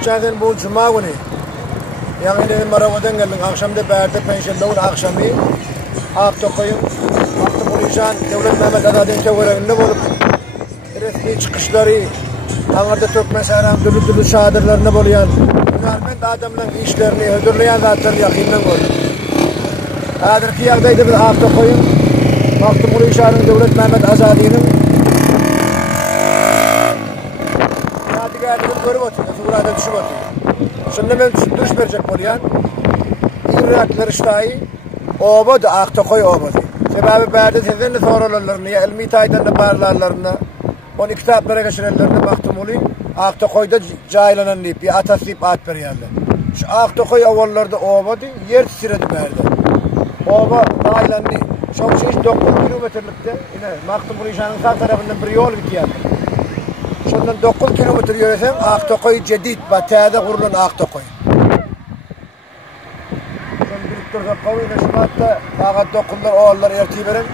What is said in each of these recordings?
geçen bu cuma günü. Yani Marabadan geldim. Akşamda Berde Penşen'de akşamı. Aktokoyun. Aktokoyun Devlet Mehmet Adad'ın teorikinde bulup resmi çıkışları Tanrı'da Türkmen Seyran türlü şahadırlarını buluyan hünermend adamların işlerini ödürleyen zaten yakından gördüm. Adır ki yağdaydı bir Aktokoyun Aktokoyun Devlet Mehmet Adad'ın yadigarını görüp atıyor. Burada düşüp atıyor. Şimdi ben duş verecek oluyan İrraklar iştahı obad Aktokoy obad. Sebebi Berde sizin de sorularlarını, ilmi taydanlı barlarlarını, onu kitaplara geçirenlerine baktım olayım. Aktokoy'da cahilanan deyip, bir atas deyip at veriyorlar. Şu Aktokoy avallarda obadı, yer siredi Berde. Oba cahilanlı. Çok şey 9 kilometrelikte, yine Maktumul İşan'ın sağ tarafından bir yol bitiyor. Şundan 9 kilometre yürüsem Aktokoy cedid, batayada kurulan Aktokoy. Şundan kavuyla şu hatta fakat dokunlar oğullar ertiği verin.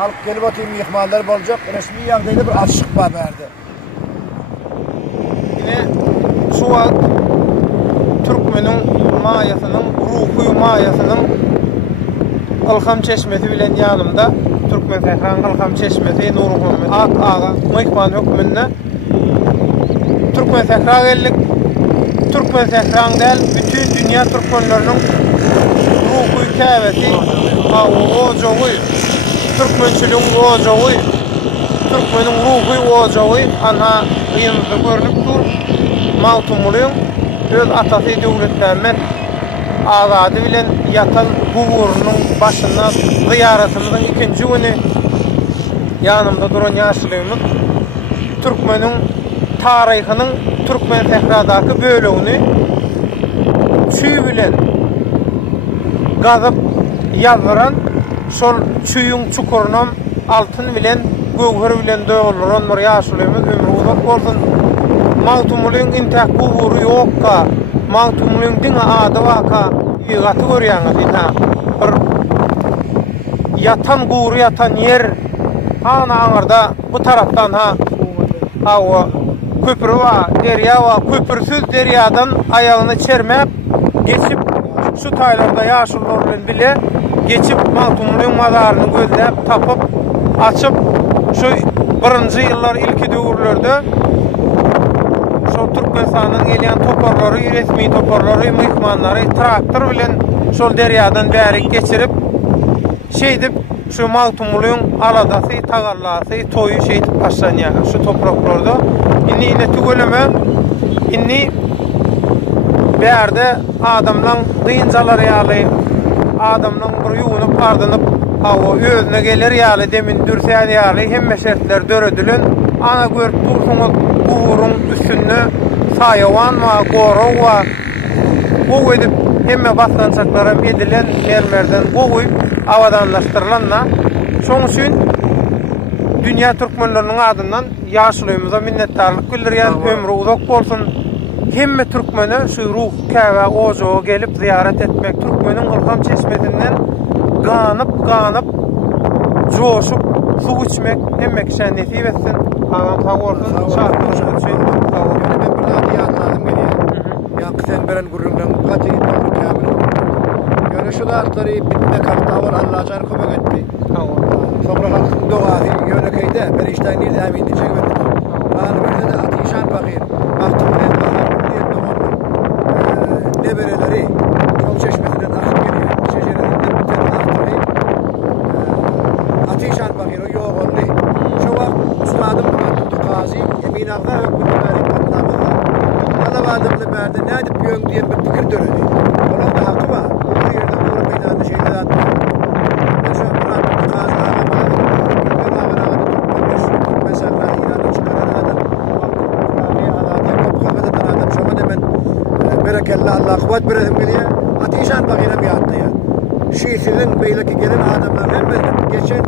Alıp gelip atayım yıkmalar olacak. Resmi yağdaydı bir açık var verdi. Yine şu an Türkmen'in mayasının, ruhu mayasının Ilham Çeşmesi bilen yanımda Türkmen Sehran Ilham Çeşmesi Nur Muhammed Ak Ağa Mıhman hükmünde Türkmen Sehran geldik. Türkmen Sehran değil, bütün dünya Türkmenlerinin ruhu kâveti ocağı, Türkmençiliğin ocağı, Türkmenin ruhu ocağı ana kıyımızda görünüp dur. Maltumuluyum öz atası devletlermen azadi bilen yatal guvurunun başına ziyaretimizin ikinci günü yanımda duran yaşlığımız Türkmenin tarihinin Türkmen Sehradaki bölüğünü çüy bilen gazıp yazdıran şol çüyün çukurunun altın bilen gövher bilen döğülüren bir yaşlığımız ömrü uzak olsun. Maltumuluyun intak guvuru yokka Maltumuluyun dine adı vaka yığatı görüyorsunuz inha. Yatan guvuru yatan yer ana anırda bu taraftan o köprü var, derya var. Köprüsüz deryadan ayağını çermep geçip şu taylarda yaşlıların bile geçip Maltumuluyun mazarını gözlep tapıp açıp şu birinci yıllar ilki dövrlerde şu Türkmenistan'ın gelen toparları, resmi toparları, mihmanları traktör bilen şu deryadan beri geçirip şeydip şu Maltumuluyun aladası, tağallası, toyu şeydip başlanıyor şu topraklarda. İnne tügüleme, inni berde adamlan dıyıncalar yağlı, adamlan bir yuğunup ardınıp o özüne gelir yağlı, demin dürsen yağlı, hem şertler dörödülün, ana görüp dursunuz guvurun üstünü sayavan va, goro va, bu edip hem baslançaklara edilen mermerden koyup avadanlaştırılanla şoň üçin dünya Türkmenlerinin adından yaşlığımıza minnettarlyk bildirýän ömrü uzak bolsun. Hemme Türkmeni şu ruh käwa ojağa gelip ziyaret etmek, Türkmenin Ilham Çeşmesinden ganyp joşup su içmek hemme kişi nesip etsin. Ağam sağ olsun. Şahsy üçin sağ olun. Ben bir zat ýatladım gene. Ýa beren gurrundan gaty kämil. Ýöne şu zatları bitme kalkta var Allah jar kömek etdi. Sonra halkın doğayı yönekeyde Beriştay Nil Emin diyecek ve Albert'de de Atişan Bakir Maktum'un ne bereleri çok çeşmesinden akıp geliyor. Şecereden bir tane aktarı Atişan Bakir o yoğunlu. Şu vakit ustadım Muhammed Gazi Emin Ağlar hükmünü verip katlandılar. Alavadımlı berde ne edip yön diye bir fikir dönüyor. Onun da hakkı var. Bu yerde uğra meydanında şeyler atıyor. Allah kuvvet verelim geliyor. Atişan bakıyla bir attı ya. Şii'nin beyleki gelen adamlar hem geçen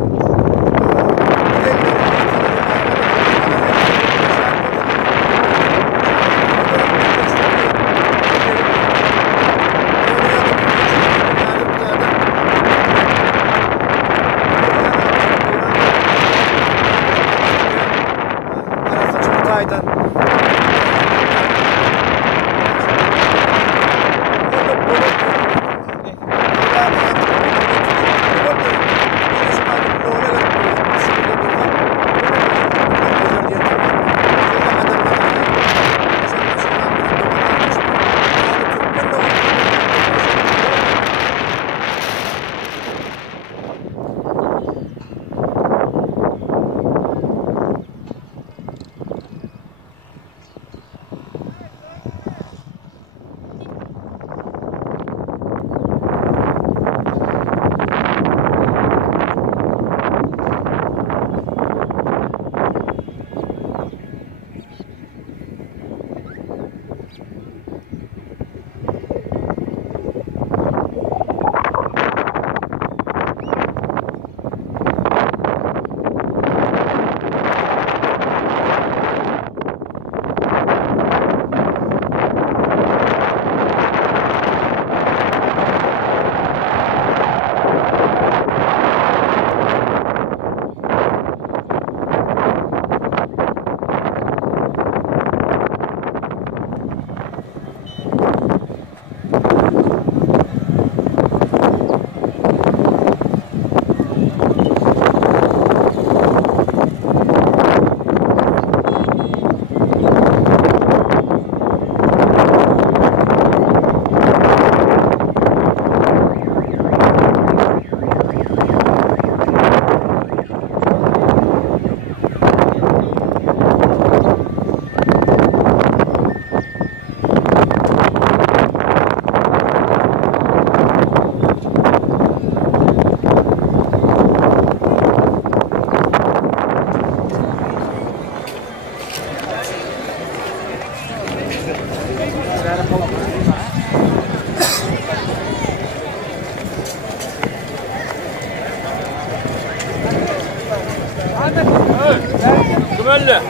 50.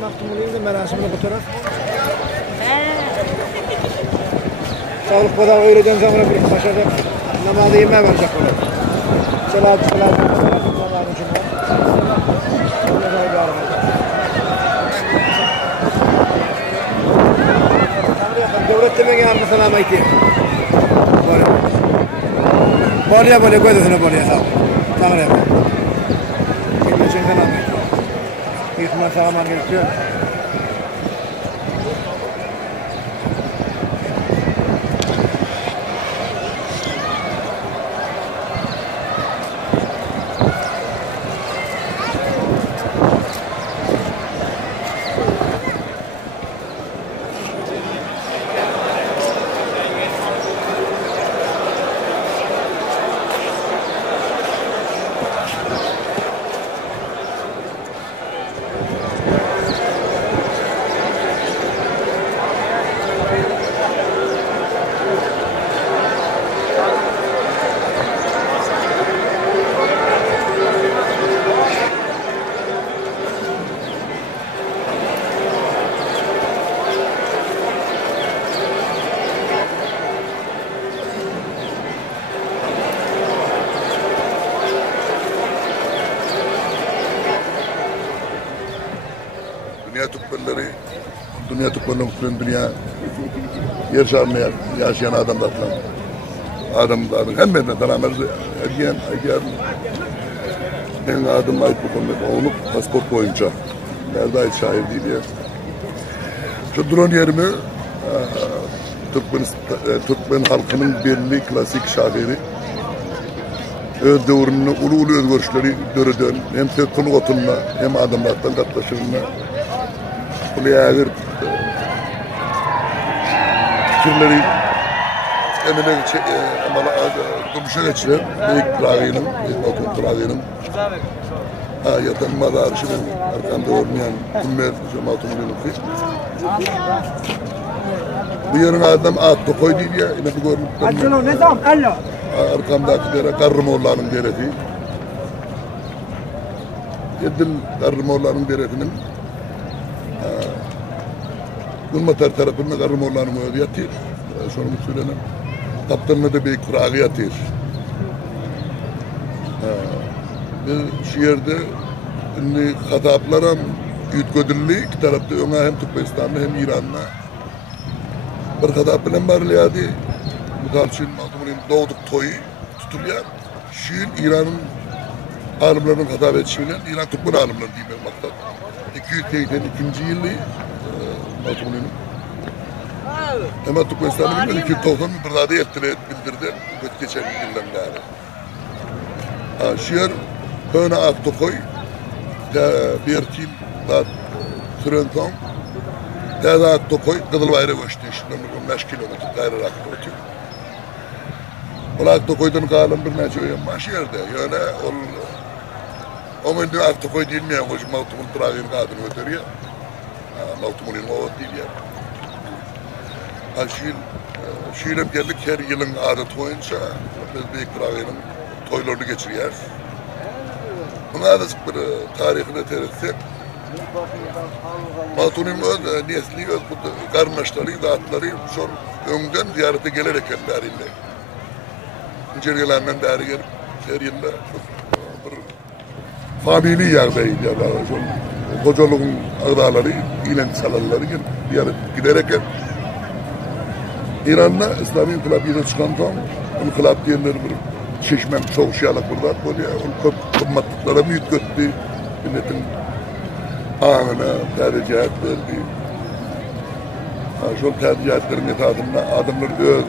Mahtumuluyum merasimini bu taraf. Sağlık kadar öğleden sonra bir başladı. Namazı yeme verecek olur. Selat. Namazı için. Devlet demek yardım selam etti. Bolya koydusunu bolya sağ. Tamam ya. Kimle için selam etti. İhtimal sağlaman gerekiyor. Dünya tukmanın bütün dünya yer şartında yaşayan adamlarla hem benden tanımaz ergen en adım ait bu konuda onu pasport boyunca nerede ait şair değil ya. Şu drone yerimi Türkmen halkının belli klasik şairi öz devrinin ulu öz görüşleri dörüden hem tepkini otunla hem adamlardan katlaşırına Kuliyagır fikirleri emine durmuşa geçiren büyük trağının, otun trağının yatan madarışının arkanda olmayan kummer cemaatının ülke. Bu yerin adam at tokoy değil ya, yine bu görüntüden arkamdaki dere Karrımoğulları'nın dereti. Yedil Karrımoğulları'nın deretinin Gülmatar tarafında Karrımoğulları'nın öyle yatıyor. Sonra bu söylenen kaptanına da bir kurağı yatıyor. Şu yerde hataplara yütködülü iki tarafta ona hem Türkmenistan'la hem İran'la bir hatap bilen var liyadi bu tarçın doğduk toyu tutuluyor. Şu yıl İran'ın alimlerinin hatap etişiyle İran Türkmen alimleri diyeyim maksat. 282. yılı Ama Türkmenistan'ı bilmedi ki Tolkien bir radyo bildirdi. Geçen yıldan beri. Şiir Höne Aktokoy bir til var Frenton Teza Aktokoy Kızılbayır'a göçtü. Şimdi 5 kilometre gayrı Aktokoy. O Aktokoy'dan kalan bir nece öğrenme şiirde. Yani o mendil Aktokoy değil mi ya? Hoş Mavtum'un trağın kadını ötürüyor. Mavtum'un o değil ya. Şiirem geldik her yılın adet boyunca biz büyük trağının toylarını geçiriyor. Buna da bir tarihine teretsek Mavtum'un nesli öz karnaşları, dağıtları son önden ziyarete gelerek kendileriyle. İçerigelerinden değeri gelip her yılda bir famili yerdeydi ya da kocaluğun ağdaları, ilen salalları giderek İran'da İslami İnkılap yine çıkan tam İnkılap diyenleri bir şişmem çok şiyalık buradan böyle onu kımmatlıklara büyük göttü milletin ağına tercihat verdi. Şu tercihatlerin etadında adamlar öz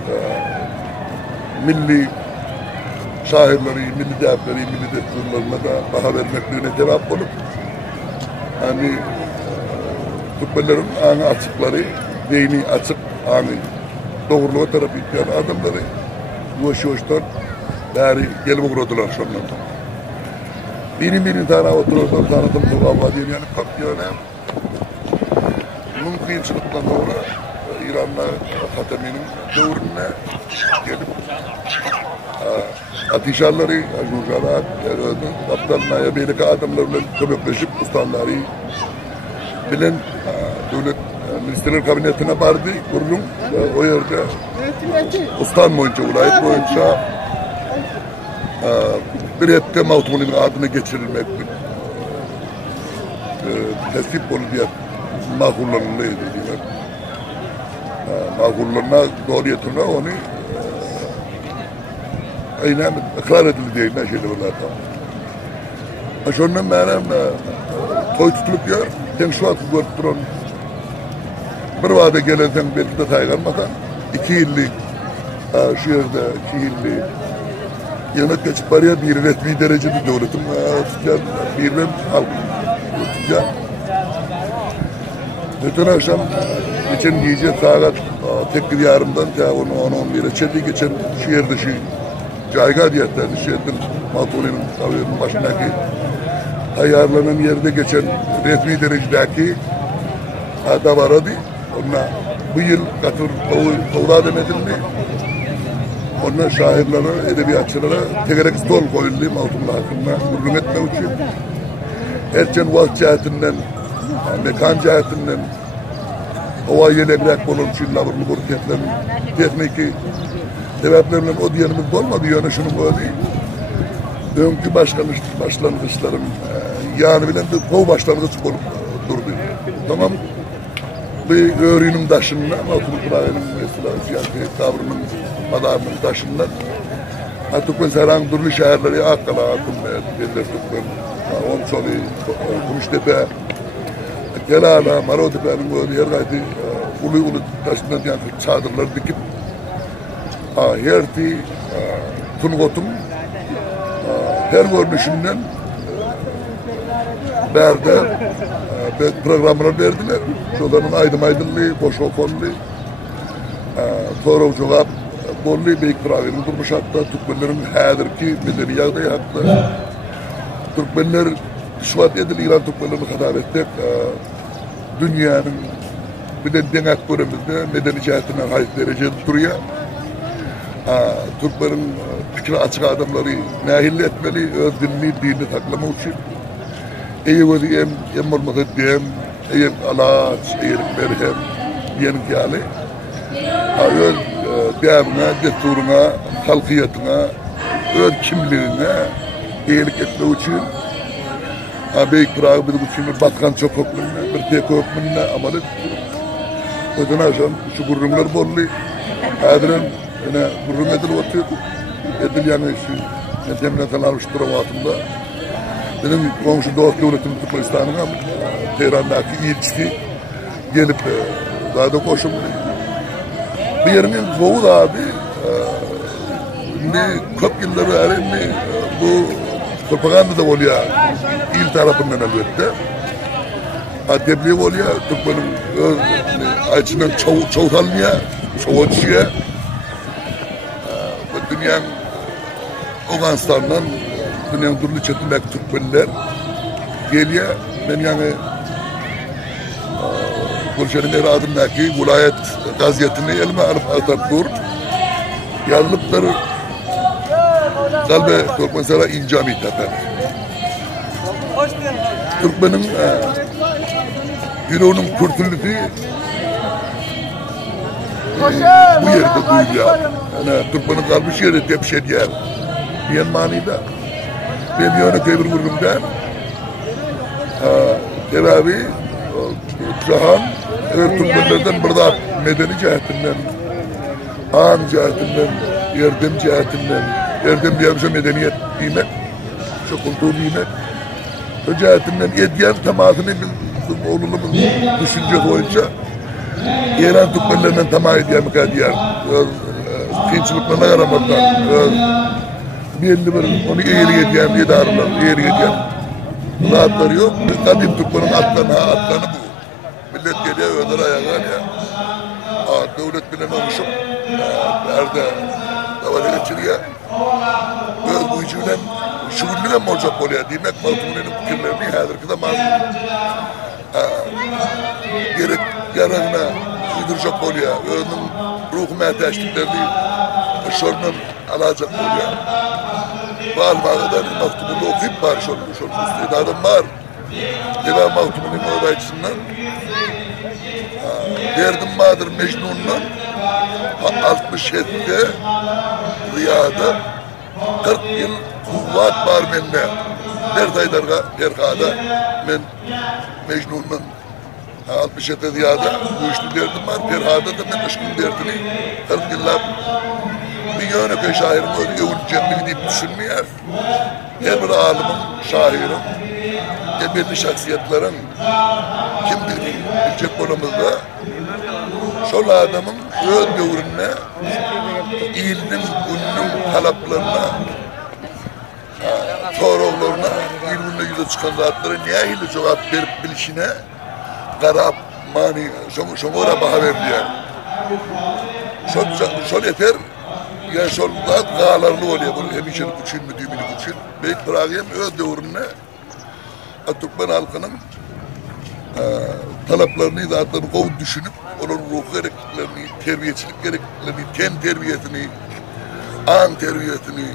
milli şairleri, milli değerleri, milli desturlarına da baha vermekliğine cevap olup hani Türkmenlerin ağını açıkları, dini açık ağını doğruluğa tarafı yani adamları yoğuştan Bari gelip uğradılar şundan. Birini tane otururdan tanıdım Tugava diye yani kapiyona. Bunun kıyınçılıkla doğru İran'la Fatemi'nin dövrüne gelip ateşarları, ajurcalar, kaptanlara, belki adamlarla kömekleşip ustanları bilen devlet ministerler kabinetine vardı, kurulum o yerde ustan boyunca, vilayet boyunca bir ette mağtumunun adını geçirilmek tesip olu diye mağullarlıydı diyor. Mağullarına doğru yetirme onu aynen ıkrar edildi diye ne şeyler var tam. Şundan benim toy tutulup diyor, sen şu atı görüp durun. Bir vade gelirsen belki de sayılmadan 2 yıllık şu yerde 2 yıllık yemek geçip var ya bir resmi derecede devletim tutacağım, bir ben halk tutacağım. Bütün akşam geçen gece saat tek yarımdan ta 10-11'e çeldi geçen şu yerde şu cayga diyetler, şu yerden Matoli'nin avının başındaki ayarlanan yerde geçen resmi derecedeki da vardı. Onunla bu yıl katır Tavra demedildi. Onunla şairlere, edebiyatçılara tekerek stol koyuldu Maltumlu hakkında vurgun etmek için. Erken vakit cihetinden, mekan cihetinden hava yelebrak olan için laburlu burketlerin tekniki sebeplerle o diyenimiz olmadı yani şunun böyle. Önkü başlangıçların yani bilen de kov başlangıç olup durdu. Tamam. Bir öğrenim taşından, Maltumlu Kuray'ın mesela siyasi tavrının adamının taşından artık ben herhangi türlü şehirleri Akkala, Akılmet, Bellertuk'tan, Onçoli, Kumuştepe, Gelala, Marotepe'nin böyle yer gaydi ulu taşından yani çadırları dikip herti, Tungotum her görünüşünden berder programlar verdiler. Çoğunun aydınlığı, boş okonlu, soru cevap bollu büyük programı durmuş hatta Türkmenlerin hadirki medeniyeti hatta Türkmenler şuat edil İran Türkmenlerini hitap ettik. Dünyanın bir de denek bölümünde medeniyetine ait derecede duruyor. Türkmenlerin fikri açık adamları nahil etmeli, öz dini taklamak için. Eyvadi em olmadı diyem, eyem alaç, eyem merhem, diyenin kâli. Öz değerine, desturuna, halkiyetine, öz kimliğine iyilik etmek için büyük kurağı bizim için bir batkan çok hükmünde, bir tek hükmünde amalet. O yüzden akşam şu gururumlar bollu, adiren gururum edil otuyor. Edil yani şu temnetten almıştır altında. Benim komşu dost devletim Türkmenistan'ın Tehran'daki ilçisi gelip daha da koşum. Bir yerinin çoğu da abi köp yılları öğrenme bu propaganda da oluyor il tarafından elbette. Tebliğ oluyor Türkmen'in açısından çoğalmaya, çoğalışıya. Dünyanın Afganistan'dan dünyanın türlü çetinlik Türkmenler geliyor. Ben yani Gülşen'in eradındaki vilayet gaziyetini elime alıp atıp dur. Yanlıplar kalbe Türkmenlere incam itatar. Türkmen'in yüreğinin kurtulduğu bu yerde duyuluyor. Yani Türkmen'in kalmış yeri tepşen yer. Diyen manida. Ben yöneteyim vurgumdan. Tedavi, Cahan, Türkmenlerden burada medeni cihetinden, an cihetinden, erdem cihetinden, erdem diyemse medeniyet kıymet, şu kultur kıymet. O cihetinden ediyen temasını bizim oğlumuz düşünce boyunca İran Türkmenlerinden tamam ediyen mükadiyen, kıyınçılıklarına yaramadan, belli bir onu iyilik ediyen diye darlar, iyilik ediyen rahatları yok. Kadim Türkmen'in atlarını bu. Millet geliyor öder ayağlar ya. Devlet bilen olmuşum. Nerede? öyle geçiriyor. Öz gücüyle şuurluğuna morcak oluyor. Demek Maltumun'un fikirlerini hazırki zaman gerek yararına uyduracak oluyor. Özünün ruhu merteşliklerini şorunun alacak oluyor. Bağırmağıdan Maltumun'u okuyup var şorunun istidadım var. Deva Maltumun'un oradayçısından derdim vardır Mecnun'la 67'de rüyada 40 yıl kuvvet var bende. Neredeydarga perkada men Mecnun'un 67'de rüyada güçlü derdim var. Perkada da men aşkın derdini 40 yıllar bir yöneke şairim öyle övüneceğim deyip düşünmüyor. Her bir alimin, şairim, belli şahsiyetlerin kim bilecek konumuzda şol adamın öz dövrüne iyilinin, ünlünün talaplarına sorularına ilminde yüze çıkan zatlara niye hile cevap verip bilişine garap, mani, şomora baha verdiler. Şol yeter ya şol zat gağalarını oluyor bunu hemişenin için mi düğümünün için Beyik Prag'ın öz dövrüne Türkmen halkının talaplarını, zatlarını kovut düşünüp onun ruh gerekliliklerini, terbiyecilik gerekliliklerini, ten terbiyetini, an terbiyetini,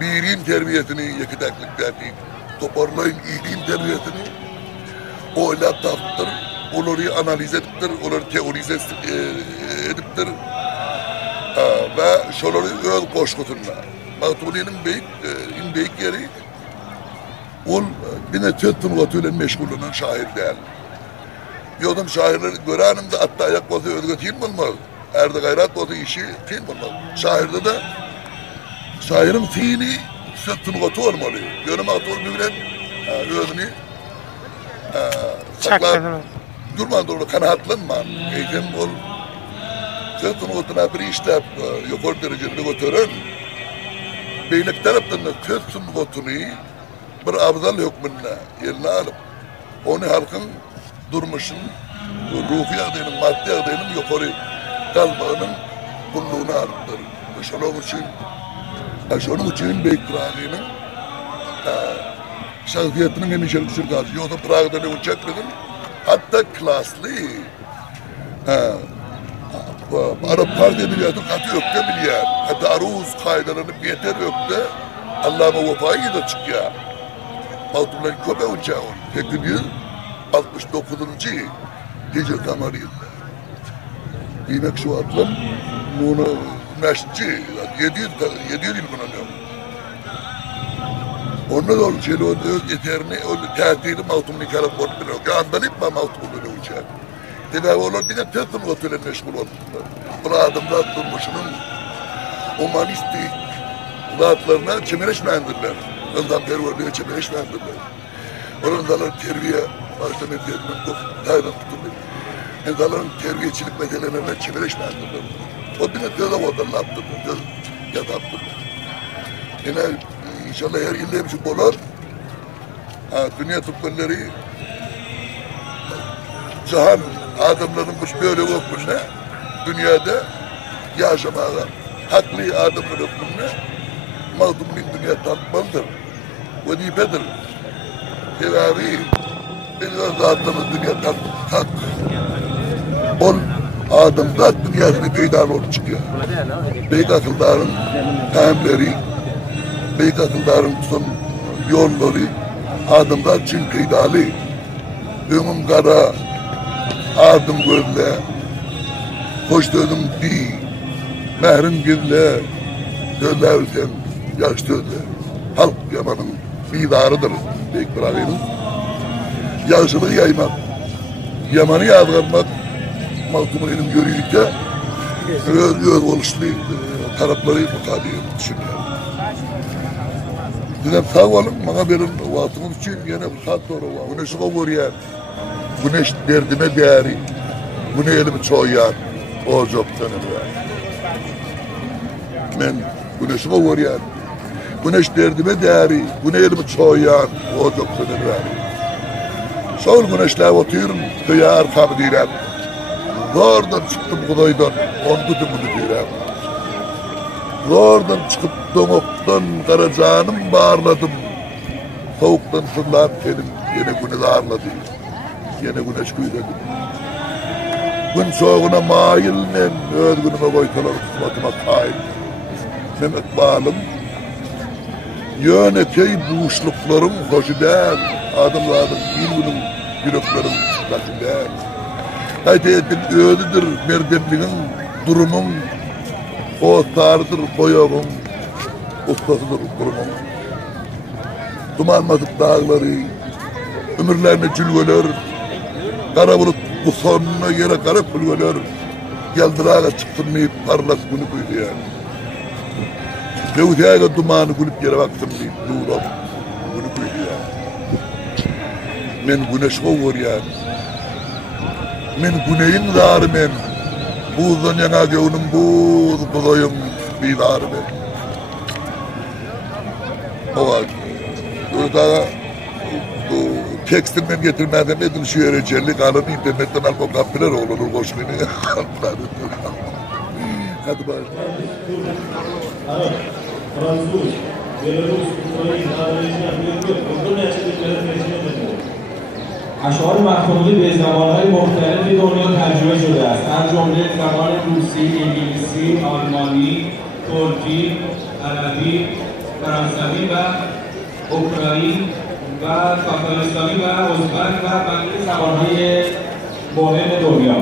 birin terbiyetini, yekidaklıklarını, toparlayın iyiliğin terbiyetini oyla taptır, onları analiz ediptir, onları teorize ediptir ve şoları öz koşkutunla. Maltumun'un beyik yeri ol bine töttün vatuyla meşgul olan şair değil. Yodum şairleri görenimde hatta ayak batı özgü tin bulmaz. Erde gayrat batı işi tin bulmaz. Şairde de şairin fiili töttün vatı olmalı. Yönüm atı olmayan özünü saklar. Durman doğru kanaatlanma. Eğitim ol töttün vatına bir işlep yukarı derecede götürün. Beylik taraftan da töttün vatını bir abdal hükmünle eline alıp onu halkın durmuşun, ruhi adayının, maddi adayının yukarı kalmağının kulluğunu alıptır. Şunun için Beyik Prag'ın şahsiyetinin hemişelik sürgazı. Yoksa Prag'da ne uçakladın? Hatta klaslı Arap Parti ediliyatı katı ökte bilyar. Hatta aruz kaydalarını yeter ökte Allah'ıma vefayı da çıkıyor. Maltumların köpe uçağı var. Tekli bir 69. Hicr Kamarı yılında. Demek şu atlam bunu meşci 7 yıl kullanıyor. Onda da oluşuyla öz yeterini, tehdidi Maltum'un hikaret boğunu biliyor. Yandan ipma Maltum'un uçağı. Demek onlar bir de tötün otuyla meşgul oldular. Buna adımlar durmuşunun humanistik zatlarına çemireşmeyendirler. Ondan perverliğe çemireşmeyendirler. Onların terbiye, başta medyatının dayanıp tutulur. Onların terbiyecilik meselelerine çemireşmeyendirler. O bir de göze vatanlattırlar, göz yatattırlar. Yine inşallah her yılda hemşik olur. Dünya Türkmenleri cihan adamlarınmış böyle hükmüne dünyada yaşamaya haklı adamlar hükmüne Maltum'un dünya tatmalıdır. Vazifedir. Tevavi bir zatımız dünya tat. On adam zat dünyasını peydar olup çıkıyor. Beyk akıldarın tahimleri, beyk akıldarın son yolları adamlar için peydalı. Önüm kara, adım gözle, hoş dönüm değil, mehrim gözle, sözlersen yaş sözle. Halk yamanın bidarıdır Beyik Prag'ın. Yaşını yaymak, yamanı yadırmak, Maltumun'un yürüyükte öz oluşlu tarafları mutabir düşünüyor. Dedim sağ olun, bana verin vaatımız için yine saat sonra var. Güneşi kovuruyor. Güneş derdime değeri. Bu ne elimi çoğuyan. O çok tanımıyor. Ben güneşi kovuruyor. Güneş derdime değeri. Bu ne elimi çoğuyan. O çok tanımıyor. Sol güneşler oturuyorum. Köye arkamı diyorum. Doğrudan çıktım Kuday'dan. Onu bunu diyorum. Zordan çıkıp donoktan Karacanım bağırladım. Soğuktan fırlayıp tenim yine güne ağırladı. Yine güneş güydedi. Gün soğuğuna mailmen öz günüme koytalar kısmatıma kail. Mehmet bağlım. Yönetey buğuşluklarım hoşu değil. Adımlarım ilginin yüreklerim çıkışı değil. Haytetin ödüdür merdemliğin durumum. O tardır boyağım. Ustasıdır durumum. Dumanmadık dağları, ömürlerine cülveler, kara bulut bu sonuna yere kara pülveler, geldilağa çıksınmayıp parlas günü kuydu yani. Gevdeğe dumanı gülüp yere baksınmayıp duğram günü kuydu yani. Men güneş olur yani. Men güneyin zarı men. Buzdan yana gevnim buz buzoyum bir zarı men. O var. Burada tekstilmen getirmeden edin şu yere cellik alın internetten alma kapılar olur koşmayın. Hadi başlayalım. Fransız, Belarus, Ukrayna, اشعار مخلوقی به زبان‌های مختلفی دنیا ترجمه شده است. از جمله زبان روسی، انگلیسی، آلمانی، ترکی، عربی، فرانسوی و اوکراینی و تاتارستانی و ازبک و بقیه زبان‌های مهم دنیا.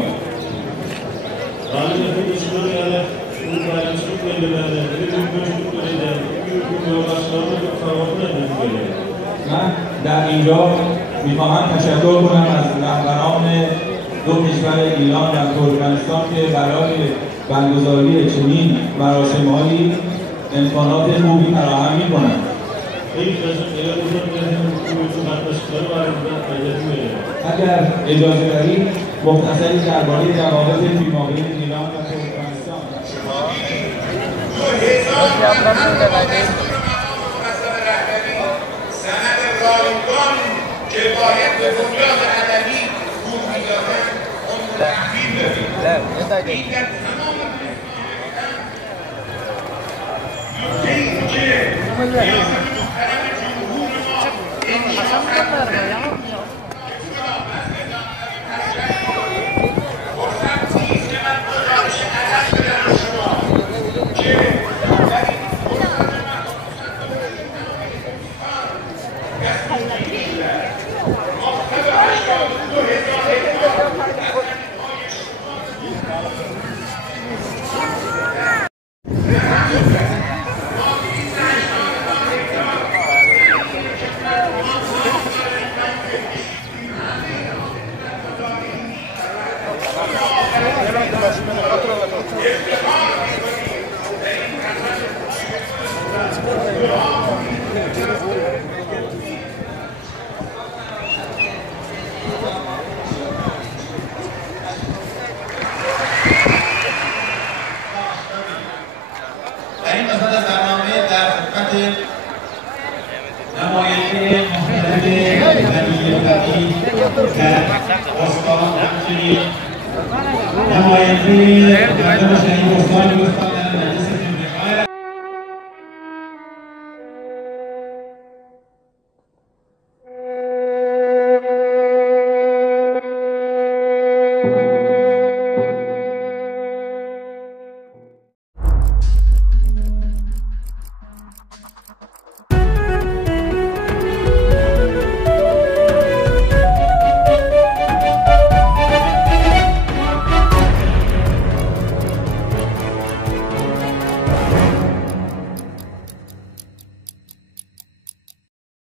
من در اینجا میخواهم تشکر کنم از رهبران دو کشور ایران و ترکمنستان که برای برگزاری چنین مراسم‌هایی امکانات خوبی فراهم می‌کنند. اگر اجازه دارید مختصری درباره روابط فیلم‌آوری ایران و ترکمنستان که باید به بنیاد ادبی گوش می‌دادن اون رو تحویل بدیم. این در تمام نکته‌ای که ریاست محترم جمهور ما انشاء فرمود فرصتی است که من گزارش ادب بدم شما که در این فرصت من نماینده